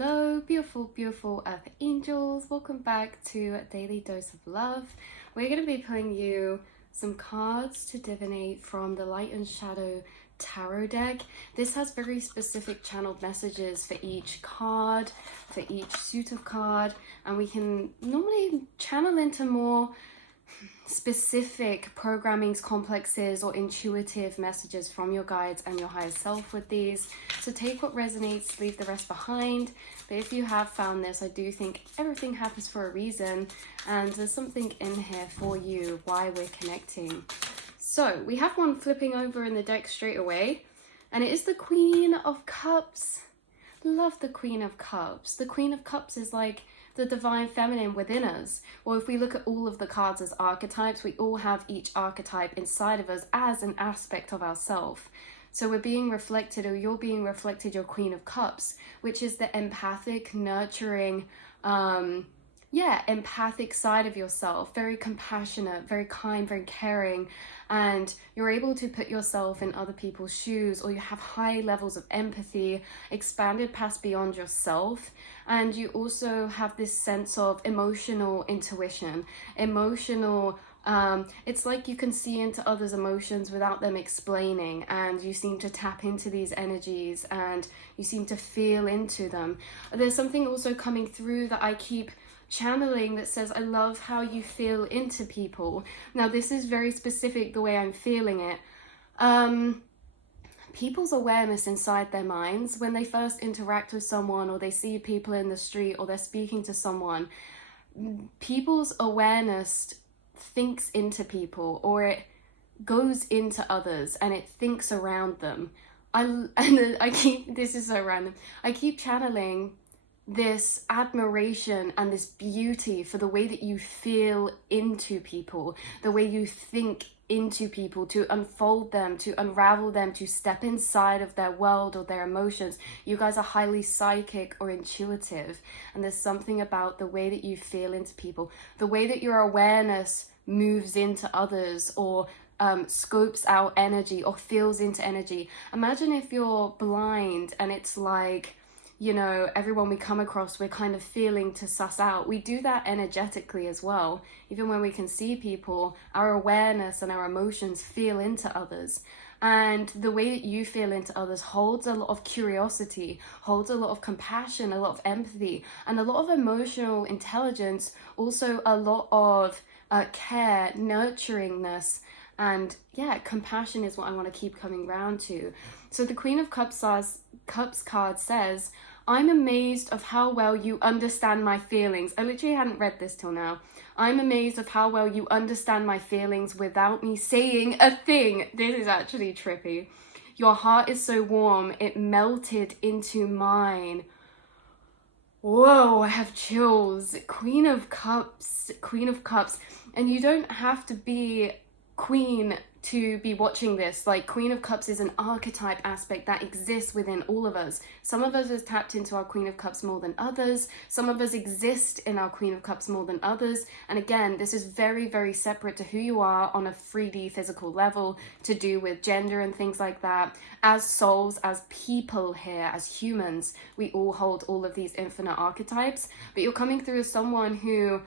Hello, beautiful, beautiful Earth Angels. Welcome back to a Daily Dose of Love. We're going to be pulling you some cards to divinate from the Light and Shadow Tarot deck. This has very specific channeled messages for each card, for each suit of card, and we can normally channel into more specific programmings, complexes, or intuitive messages from your guides and your higher self with these. So take what resonates, leave the rest behind. But if you have found this, I do think everything happens for a reason, and there's something in here for you, why we're connecting. So we have one flipping over in the deck straight away, and it is the Queen of Cups. Love the Queen of Cups. The Queen of Cups is like the divine feminine within us. Well, if we look at all of the cards as archetypes, we all have each archetype inside of us as an aspect of ourselves. So we're being reflected, or you're being reflected, your Queen of Cups, which is the empathic, nurturing, empathic side of yourself. Very compassionate, very kind, very caring, and you're able to put yourself in other people's shoes, or you have high levels of empathy, expanded past beyond yourself. And you also have this sense of emotional intuition, it's like you can see into others' emotions without them explaining, and you seem to tap into these energies and you seem to feel into them. There's something also coming through that I keep channeling that says, I love how you feel into people. Now, this is very specific the way I'm feeling it. People's awareness inside their minds, when they first interact with someone, or they see people in the street, or they're speaking to someone, people's awareness thinks into people, or it goes into others, and it thinks around them. This is so random. I keep channeling this admiration and this beauty for the way that you feel into people, the way you think into people, to unfold them, to unravel them, to step inside of their world or their emotions. You guys are highly psychic or intuitive, and there's something about the way that you feel into people, the way that your awareness moves into others, or scopes out energy, or feels into energy. Imagine if you're blind and it's like, you know, everyone we come across, we're kind of feeling to suss out. We do that energetically as well. Even when we can see people, our awareness and our emotions feel into others. And the way that you feel into others holds a lot of curiosity, holds a lot of compassion, a lot of empathy, and a lot of emotional intelligence, also a lot of care, nurturingness, and compassion is what I want to keep coming round to. So the Queen of Cups card says, I'm amazed of how well you understand my feelings. I literally hadn't read this till now. I'm amazed of how well you understand my feelings without me saying a thing. This is actually trippy. Your heart is so warm, it melted into mine. Whoa, I have chills. Queen of Cups, Queen of Cups. And you don't have to be queen to be watching this. Like, Queen of Cups is an archetype aspect that exists within all of us. Some of us have tapped into our Queen of Cups more than others. Some of us exist in our Queen of Cups more than others. And again, this is very, very separate to who you are on a 3D physical level, to do with gender and things like that. As souls, as people here, as humans, we all hold all of these infinite archetypes. But you're coming through as someone who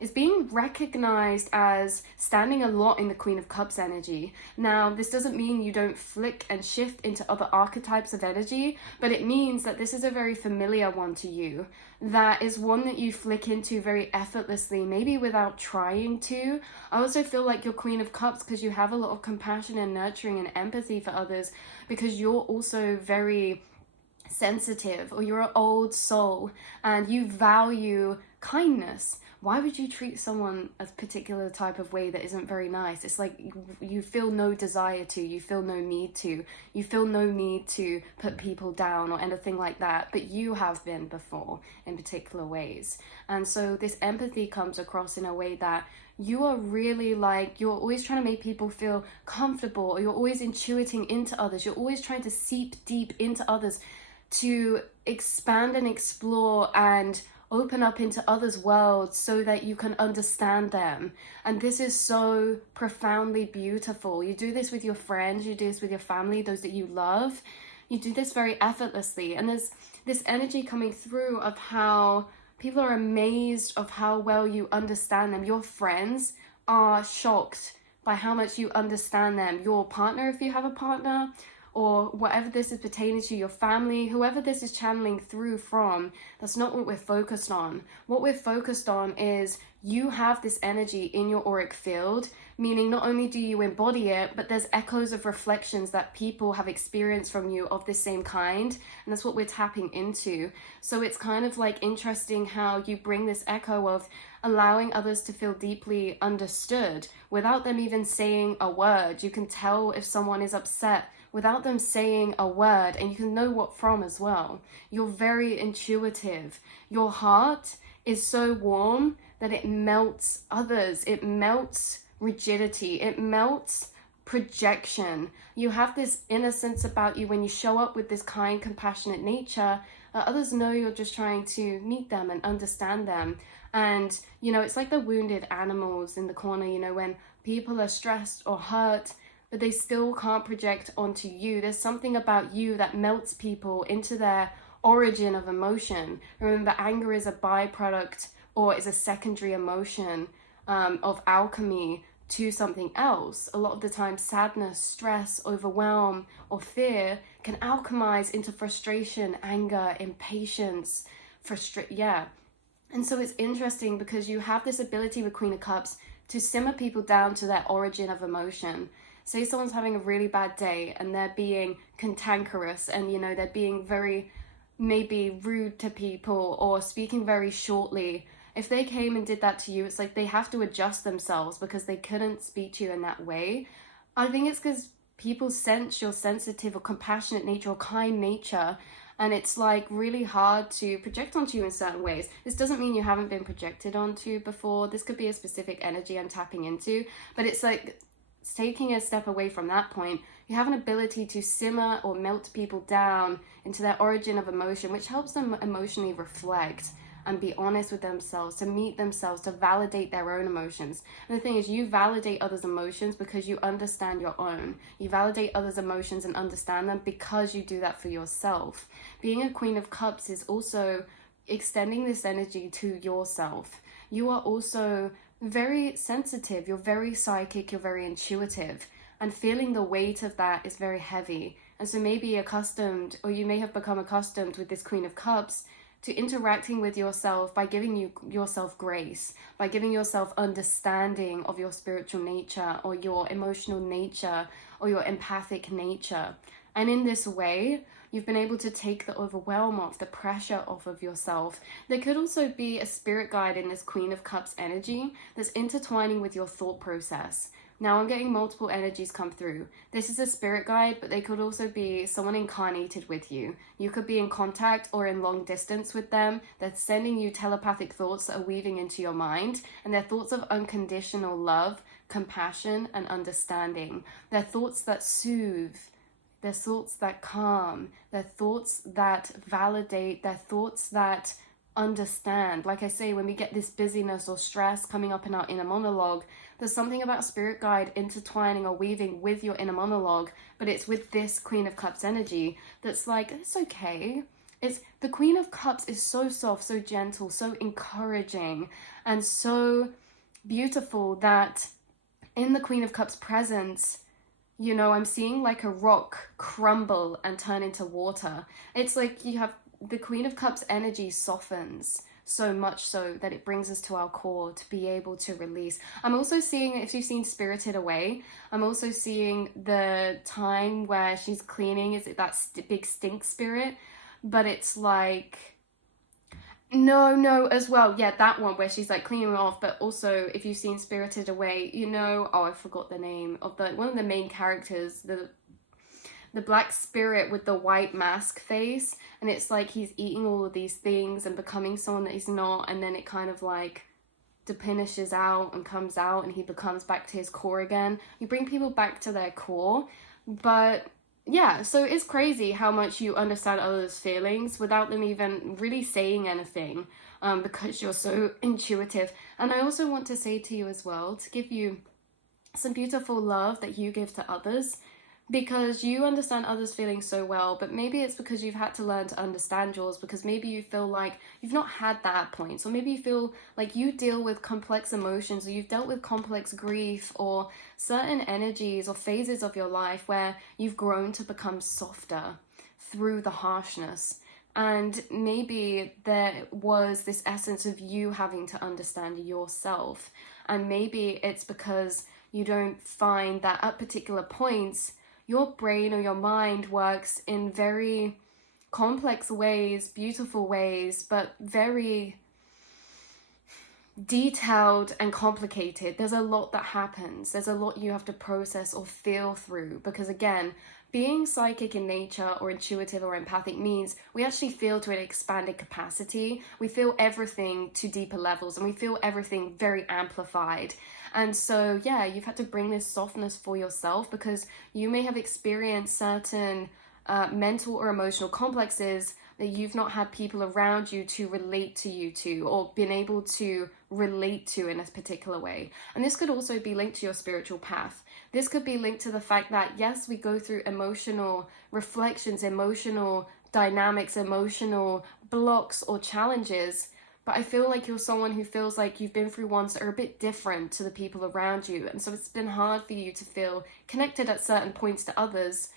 is being recognized as standing a lot in the Queen of Cups energy. Now, this doesn't mean you don't flick and shift into other archetypes of energy, but it means that this is a very familiar one to you. That is one that you flick into very effortlessly, maybe without trying to. I also feel like you're Queen of Cups because you have a lot of compassion and nurturing and empathy for others, because you're also very sensitive, or you're an old soul and you value kindness. Why would you treat someone a particular type of way that isn't very nice? It's like you feel no desire to, you feel no need to, you feel no need to put people down or anything like that, but you have been before in particular ways. And so this empathy comes across in a way that you are really like, you're always trying to make people feel comfortable, or you're always intuiting into others, you're always trying to seep deep into others, to expand and explore and open up into others' worlds so that you can understand them. And this is so profoundly beautiful. You do this with your friends, you do this with your family, those that you love. you do this very effortlessly. And there's this energy coming through of how people are amazed of how well you understand them. Your friends are shocked by how much you understand them. Your partner, if you have a partner, or whatever this is pertaining to, your family, whoever this is channeling through from, that's not what we're focused on. What we're focused on is you have this energy in your auric field, meaning not only do you embody it, but there's echoes of reflections that people have experienced from you of the same kind, and that's what we're tapping into. So it's kind of like interesting how you bring this echo of allowing others to feel deeply understood without them even saying a word. You can tell if someone is upset without them saying a word, and you can know what from as well. You're very intuitive. Your heart is so warm that it melts others. It melts rigidity. It melts projection. You have this innocence about you when you show up with this kind, compassionate nature. Others know you're just trying to meet them and understand them. And, you know, it's like the wounded animals in the corner, you know, when people are stressed or hurt, but they still can't project onto you. There's something about you that melts people into their origin of emotion. Remember, anger is a byproduct or is a secondary emotion of alchemy to something else. A lot of the time, sadness, stress, overwhelm, or fear can alchemize into frustration, anger, impatience, And so it's interesting because you have this ability with Queen of Cups to simmer people down to their origin of emotion. Say someone's having a really bad day and they're being cantankerous and, you know, they're being very maybe rude to people or speaking very shortly. If they came and did that to you, it's like they have to adjust themselves because they couldn't speak to you in that way. I think it's because people sense your sensitive or compassionate nature or kind nature, and it's like really hard to project onto you in certain ways. This doesn't mean you haven't been projected onto before. This could be a specific energy I'm tapping into, but it's like taking a step away from that point. You have an ability to simmer or melt people down into their origin of emotion, which helps them emotionally reflect and be honest with themselves, to meet themselves, to validate their own emotions. And the thing is, you validate others' emotions because you understand your own. You validate others' emotions and understand them because you do that for yourself. Being a Queen of Cups is also extending this energy to yourself. You are also very sensitive, you're very psychic, you're very intuitive, and feeling the weight of that is very heavy. And so maybe accustomed, or you may have become accustomed with this Queen of Cups to interacting with yourself by giving yourself grace, by giving yourself understanding of your spiritual nature or your emotional nature or your empathic nature. And in this way, you've been able to take the overwhelm off, the pressure off of yourself. There could also be a spirit guide in this Queen of Cups energy that's intertwining with your thought process. Now I'm getting multiple energies come through. This is a spirit guide, but they could also be someone incarnated with you. You could be in contact or in long distance with them. They're sending you telepathic thoughts that are weaving into your mind, and they're thoughts of unconditional love, compassion, and understanding. They're thoughts that soothe. They're thoughts that calm. They're thoughts that validate. They're thoughts that understand. Like I say, when we get this busyness or stress coming up in our inner monologue, there's something about spirit guide intertwining or weaving with your inner monologue, but it's with this Queen of Cups energy that's like, it's okay. It's the Queen of Cups is so soft, so gentle, so encouraging, and so beautiful that in the Queen of Cups presence, you know, I'm seeing like a rock crumble and turn into water. It's like you have the Queen of Cups energy softens so much so that it brings us to our core to be able to release. I'm also seeing, if you've seen Spirited Away, I'm also seeing the time where she's cleaning. Is it that big stink spirit? But it's like, no, as well. Yeah, that one where she's like cleaning off. But also, if you've seen Spirited Away, you know, oh, I forgot the name of one of the main characters, the black spirit with the white mask face, and it's like he's eating all of these things and becoming someone that he's not, and then it kind of like diminishes out and comes out and he becomes back to his core again. You bring people back to their core. But yeah, so it's crazy how much you understand others' feelings without them even really saying anything, because you're so intuitive. And I also want to say to you as well, to give you some beautiful love that you give to others. because you understand others' feelings so well, but maybe it's because you've had to learn to understand yours, because maybe you feel like you've not had that at points, or maybe you feel like you deal with complex emotions, or you've dealt with complex grief, or certain energies or phases of your life where you've grown to become softer through the harshness. And maybe there was this essence of you having to understand yourself. And maybe it's because you don't find that at particular points, your brain or your mind works in very complex ways, beautiful ways, but very detailed and complicated. There's a lot that happens. There's a lot you have to process or feel through, because again, being psychic in nature or intuitive or empathic means we actually feel to an expanded capacity. We feel everything to deeper levels, and we feel everything very amplified. And so, yeah, you've had to bring this softness for yourself, because you may have experienced certain mental or emotional complexes that you've not had people around you to relate to you to, or been able to relate to in a particular way. And this could also be linked to your spiritual path. This could be linked to the fact that, yes, we go through emotional reflections, emotional dynamics, emotional blocks or challenges, but I feel like you're someone who feels like you've been through ones that are a bit different to the people around you. And so it's been hard for you to feel connected at certain points to others,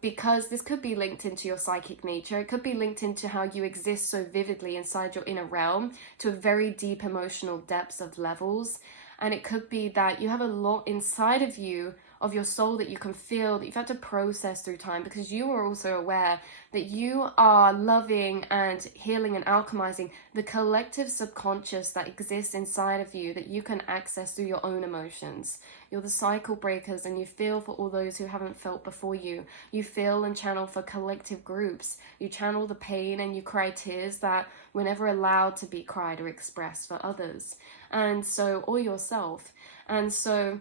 because this could be linked into your psychic nature. It could be linked into how you exist so vividly inside your inner realm to a very deep emotional depths of levels. And it could be that you have a lot inside of you, of your soul, that you can feel, that you've had to process through time, because you are also aware that you are loving and healing and alchemizing the collective subconscious that exists inside of you, that you can access through your own emotions. You're the cycle breakers, and you feel for all those who haven't felt before you. You feel and channel for collective groups. You channel the pain and you cry tears that were never allowed to be cried or expressed for others, and so, or yourself. And so,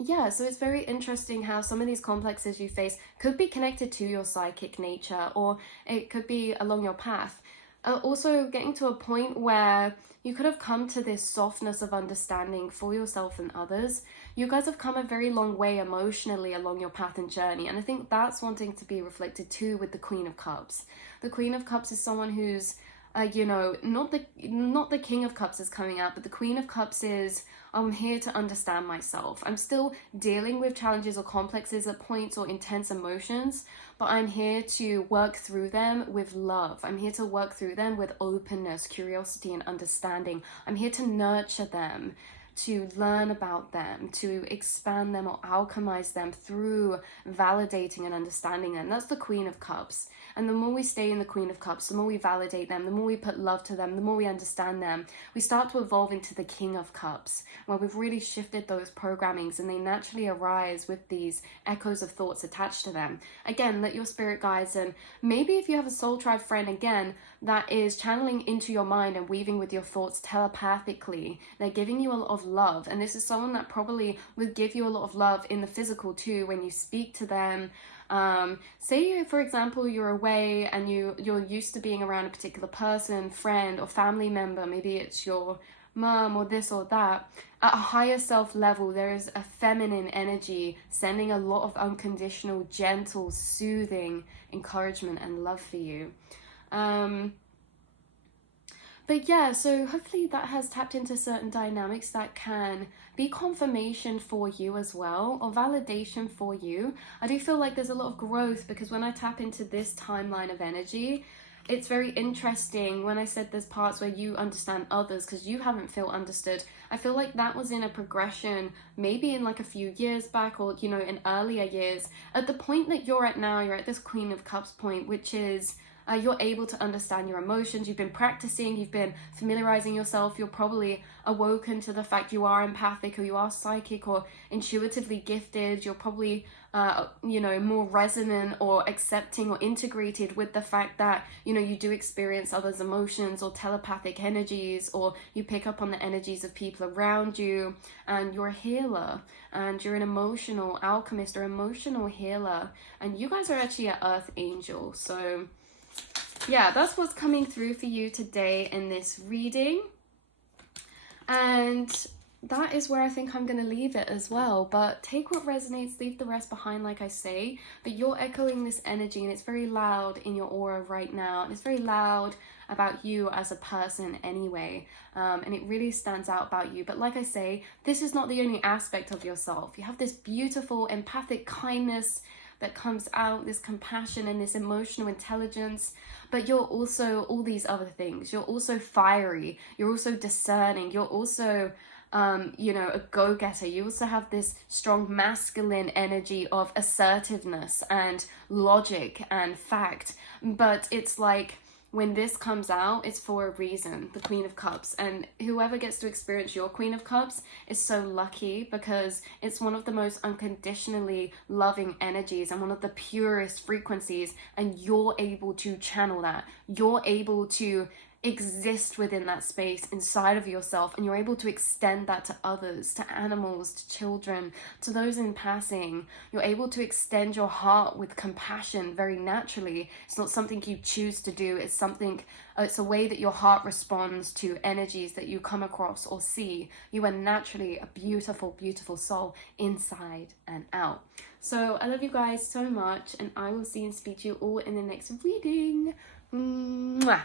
yeah, so it's very interesting how some of these complexes you face could be connected to your psychic nature, or it could be along your path. Also getting to a point where you could have come to this softness of understanding for yourself and others. You guys have come a very long way emotionally along your path and journey, and I think that's wanting to be reflected too with the Queen of Cups. The Queen of Cups is someone who's not the King of Cups is coming out, but the Queen of Cups is, I'm here to understand myself. I'm still dealing with challenges or complexes at points, or intense emotions, but I'm here to work through them with love. I'm here to work through them with openness, curiosity, and understanding. I'm here to nurture them, to learn about them, to expand them or alchemize them through validating and understanding them. That's the Queen of Cups. And the more we stay in the Queen of Cups, the more we validate them, the more we put love to them, the more we understand them, we start to evolve into the King of Cups, where we've really shifted those programmings and they naturally arise with these echoes of thoughts attached to them. Again, let your spirit guides, and maybe if you have a soul tribe friend, again, that is channeling into your mind and weaving with your thoughts telepathically, they're giving you a lot of love. And this is someone that probably would give you a lot of love in the physical too, when you speak to them. Say, for example, you're away and you're used to being around a particular person, friend or family member. Maybe it's your mom or this or that. At a higher self level, there is a feminine energy sending a lot of unconditional, gentle, soothing encouragement and love for you. But yeah, so hopefully that has tapped into certain dynamics that can be confirmation for you as well, or validation for you. I do feel like there's a lot of growth, because when I tap into this timeline of energy, it's very interesting. When I said there's parts where you understand others because you haven't felt understood, I feel like that was in a progression, maybe in like a few years back, or in earlier years. At the point that you're at now, you're at this Queen of Cups point, which is you're able to understand your emotions. You've been practicing, you've been familiarizing yourself. You're probably awoken to the fact you are empathic, or you are psychic, or intuitively gifted. You're probably more resonant or accepting or integrated with the fact that you do experience others' emotions or telepathic energies, or you pick up on the energies of people around you, and you're a healer, and you're an emotional alchemist or emotional healer, and you guys are actually an earth angel. So yeah, that's what's coming through for you today in this reading. And that is where I think I'm going to leave it as well. But take what resonates, leave the rest behind, like I say. But you're echoing this energy, and it's very loud in your aura right now. And it's very loud about you as a person anyway. And it really stands out about you. But like I say, this is not the only aspect of yourself. You have this beautiful empathic kindness that comes out, this compassion and this emotional intelligence. But you're also all these other things. You're also fiery. You're also discerning. You're also a go-getter. You also have this strong masculine energy of assertiveness and logic and fact. But it's like, when this comes out, it's for a reason, the Queen of Cups. And whoever gets to experience your Queen of Cups is so lucky, because it's one of the most unconditionally loving energies and one of the purest frequencies. And you're able to channel that. You're able to exist within that space inside of yourself, and you're able to extend that to others, to animals, to children, to those in passing. You're able to extend your heart with compassion very naturally. It's not something you choose to do. It's a way that your heart responds to energies that you come across or see. You are naturally a beautiful, beautiful soul inside and out. So I love you guys so much, and I will see and speak to you all in the next reading. Mwah.